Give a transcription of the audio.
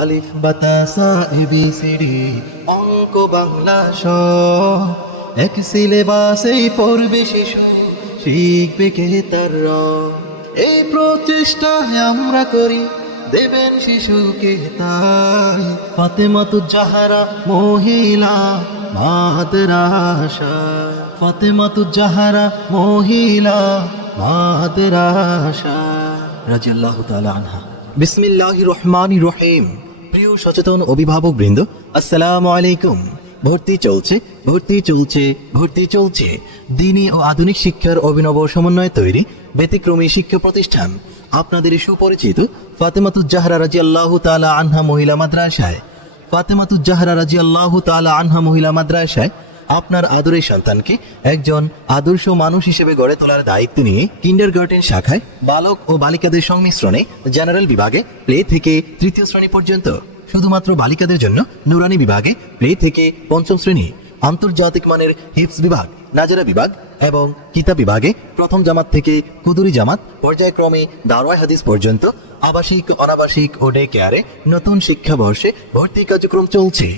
আলিফ বাতা সা এবিসিডি অঙ্ক বাংলা স এক সিলেবাসেই পড়বে শিশু শিখবে কে তার র। এই প্রচেষ্টায় আমরা করি দেবেন শিশুকে তাই ফাতেমাতুজ জাহরা মহিলা মাদ্রাসা। ফাতেমাতুজ জাহরা মহিলা মাদ্রাসা রাদিয়াল্লাহু তাআলা আনহা। বিসমিল্লাহির রহমানির রহিম। প্রিয় সচেতন অভিভাবক বৃন্দ, আসসালামু আলাইকুম। ভর্তি চলছে দ্বীনি ও আধুনিক শিক্ষার অভিনব সমন্বয়ে তৈরি ব্যতিক্রমী শিক্ষা প্রতিষ্ঠান আপনাদের সুপরিচিত ফাতেমাতুজ জাহরা রাদিয়াল্লাহু তাআলা আনহা মহিলা মাদ্রাসায়। ফাতেমাতুজ জাহরা রাদিয়াল্লাহু তাআলা আনহা মহিলা মাদ্রাসায় আপনার আদরের সন্তানকে একজন আদর্শ মানুষ হিসেবে গড়ে তোলার দায়িত্ব নিয়ে কিন্ডারগার্টেন শাখায় বালক ও বালিকাদের সংমিশ্রণে জেনারেল বিভাগে প্লে থেকে তৃতীয় শ্রেণী পর্যন্ত, শুধুমাত্র বালিকাদের জন্য নুরানি বিভাগে প্লে থেকে পঞ্চম শ্রেণী, আন্তর্জাতিক মানের হিফজ বিভাগ, নাজারা বিভাগ এবং কিতাব বিভাগে প্রথম জামাত থেকে কুদুরি জামাত পর্যায়ক্রমে দারওয়ায়ে হাদিস পর্যন্ত আবাসিক, অনাবাসিক ও ডে কেয়ারে নতুন শিক্ষাবর্ষে ভর্তি কার্যক্রম চলছে।